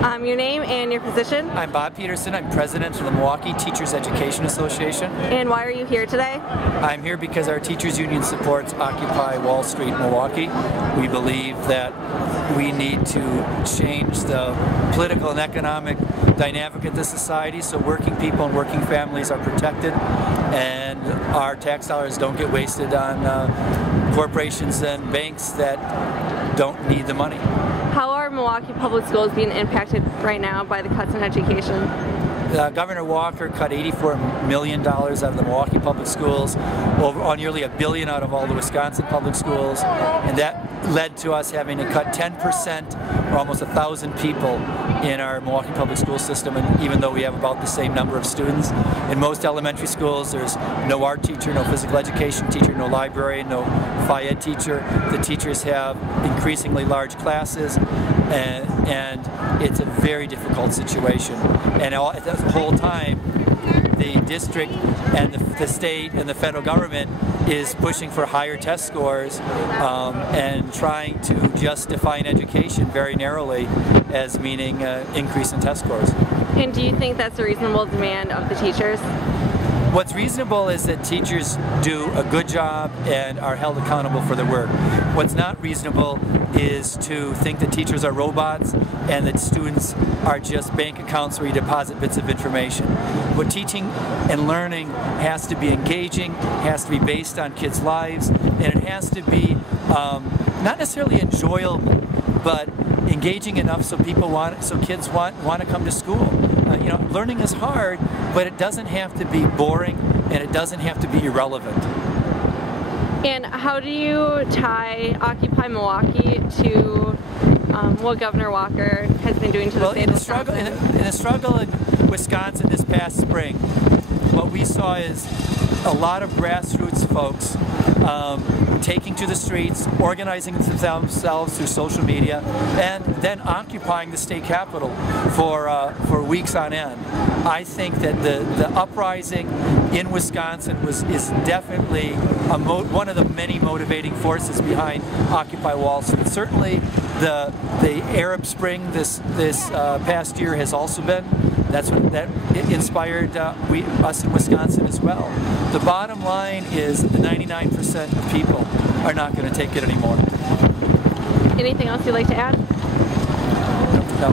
Your name and your position? I'm Bob Peterson. I'm president of the Milwaukee Teachers Education Association. And why are you here today? I'm here because our teachers union supports Occupy Wall Street, Milwaukee. We believe that we need to change the political and economic dynamic of the society so working people and working families are protected and our tax dollars don't get wasted on corporations and banks that don't need the money. How are Milwaukee public schools being impacted right now by the cuts in education? Governor Walker cut $84 million out of the Milwaukee public schools, over nearly $1 billion out of all the Wisconsin public schools, and that led to us having to cut 10%, or almost 1,000 people in our Milwaukee public school system, and even though we have about the same number of students. In most elementary schools there's no art teacher, no physical education teacher, no librarian, no phy ed teacher. The teachers have increasingly large classes, and it's a very difficult situation. And the whole time the district and the state and the federal government is pushing for higher test scores and trying to just define education very narrowly as meaning increase in test scores. And do you think that's a reasonable demand of the teachers? What's reasonable is that teachers do a good job and are held accountable for their work. What's not reasonable is to think that teachers are robots and that students are just bank accounts where you deposit bits of information. What teaching and learning has to be engaging, has to be based on kids' lives, and it has to be not necessarily enjoyable, but engaging enough so kids want to come to school. You know, learning is hard, but it doesn't have to be boring and it doesn't have to be irrelevant. And how do you tie Occupy Milwaukee to what Governor Walker has been doing to the state of Wisconsin? In the struggle in Wisconsin this past spring, what we saw is a lot of grassroots folks taking to the streets, organizing themselves through social media, and then occupying the state capitol for weeks on end. I think that the uprising in Wisconsin is definitely one of the many motivating forces behind Occupy Wall Street. Certainly, the Arab Spring this past year has also been. That inspired us in Wisconsin as well. The bottom line is the 99% of people are not going to take it anymore. Anything else you'd like to add? No.